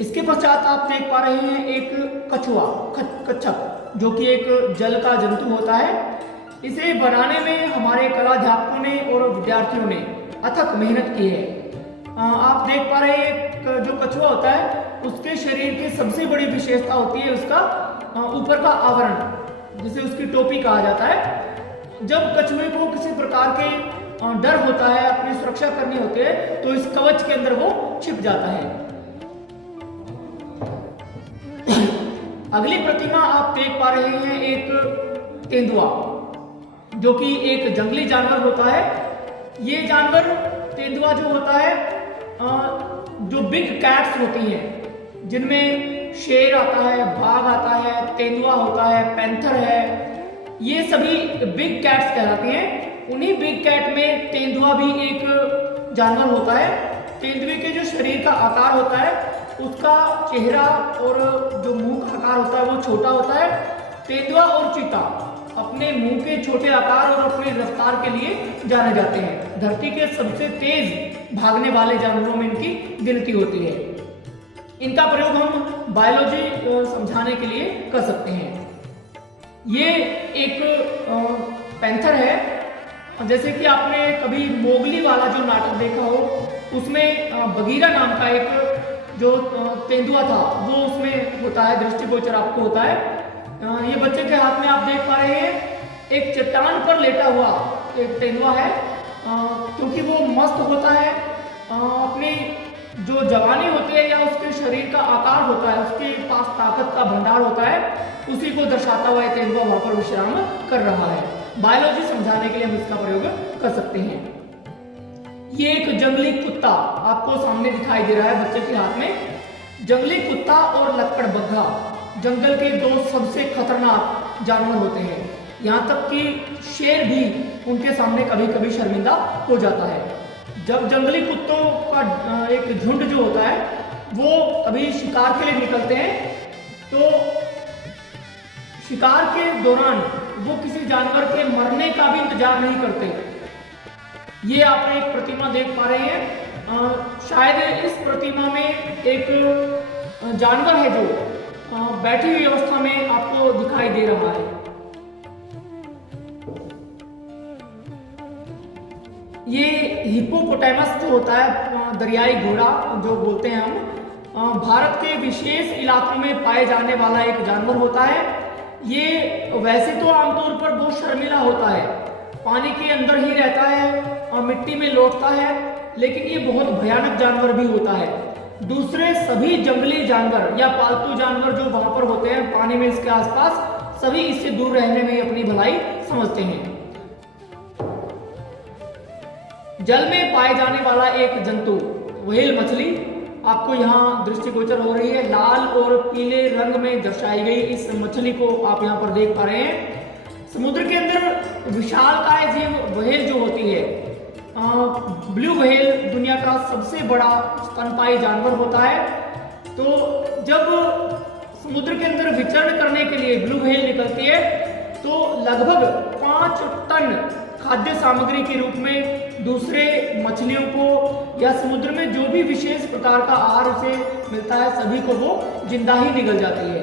इसके पश्चात आप देख पा रहे हैं एक कछुआ, कच्छप, जो कि एक जल का जंतु होता है। इसे बनाने में हमारे कला अध्यापकों ने और विद्यार्थियों ने अथक मेहनत की है। आप देख पा रहे हैं जो कछुआ होता है उसके शरीर की सबसे बड़ी विशेषता होती है उसका ऊपर का आवरण, जिसे उसकी टोपी कहा जाता है। जब कछुए को किसी प्रकार के डर होता है, अपनी सुरक्षा करनी होती है, तो इस कवच के अंदर वो छिप जाता है। अगली प्रतिमा आप देख पा रहे हैं एक तेंदुआ, जो कि एक जंगली जानवर होता है। ये जानवर तेंदुआ जो होता है, जो बिग कैट्स होती हैं, जिनमें शेर आता है, बाघ आता है, तेंदुआ होता है, पैंथर है, ये सभी बिग कैट्स कहलाती हैं। उन्हीं बिग कैट में तेंदुआ भी एक जानवर होता है। तेंदुए के जो शरीर का आकार होता है, उसका चेहरा और जो मुंह का आकार होता है वो छोटा होता है। तेंदुआ और चीता अपने मुंह के छोटे आकार और अपनी रफ्तार के लिए जाने जाते हैं। धरती के सबसे तेज भागने वाले जानवरों में इनकी गिनती होती है। इनका प्रयोग हम बायोलॉजी समझाने के लिए कर सकते हैं। ये एक पैंथर है। जैसे कि आपने कभी मोगली वाला जो नाटक देखा हो, उसमें बगीरा नाम का एक जो तेंदुआ था वो उसमें होता है, दृष्टिगोचर आपको होता है। ये बच्चे के हाथ में आप देख पा रहे हैं एक चट्टान पर लेटा हुआ एक तेंदुआ है। क्योंकि वो मस्त होता है, अपनी जो जवानी होती है या उसके शरीर का आकार होता है, उसके पास ताकत का भंडार होता है, उसी को दर्शाता हुआ तेंदुआ वहां पर विश्राम कर रहा है। बायोलॉजी समझाने के लिए हम इसका प्रयोग कर सकते हैं। ये एक जंगली कुत्ता आपको सामने दिखाई दे रहा है बच्चे के हाथ में। जंगली कुत्ता और लक्कड़बग्घा जंगल के दो सबसे खतरनाक जानवर होते हैं। यहाँ तक कि शेर भी उनके सामने कभी कभी शर्मिंदा हो जाता है। जब जंगली कुत्तों का एक झुंड जो होता है वो कभी शिकार के लिए निकलते हैं, तो शिकार के दौरान वो किसी जानवर के मरने का भी इंतजार नहीं करते। ये आप एक प्रतिमा देख पा रहे हैं। शायद इस प्रतिमा में एक जानवर है जो बैठी हुई अवस्था में आपको दिखाई दे रहा है। ये हिप्पोपोटामस जो होता है, दरियाई घोड़ा जो बोलते हैं हम, भारत के विशेष इलाकों में पाए जाने वाला एक जानवर होता है। ये वैसे तो आमतौर पर बहुत शर्मीला होता है, पानी के अंदर ही रहता है और मिट्टी में लौटता है, लेकिन ये बहुत भयानक जानवर भी होता है। दूसरे सभी जंगली जानवर या पालतू जानवर जो वहां पर होते हैं पानी में इसके आसपास, सभी इससे दूर रहने में अपनी भलाई समझते हैं। जल में पाए जाने वाला एक जंतु व्हेल मछली आपको यहाँ दृष्टिगोचर हो रही है। लाल और पीले रंग में दर्शाई गई इस मछली को आप यहाँ पर देख पा रहे हैं। समुद्र के अंदर विशालकाय जीव व्हेल जो होती है, ब्लू व्हेल दुनिया का सबसे बड़ा स्तनपायी जानवर होता है। तो जब समुद्र के अंदर विचरण करने के लिए ब्लू व्हेल निकलती है, तो लगभग 5 टन खाद्य सामग्री के रूप में दूसरे मछलियों को या समुद्र में जो भी विशेष प्रकार का आहार उसे मिलता है, सभी को वो जिंदा ही निगल जाती है।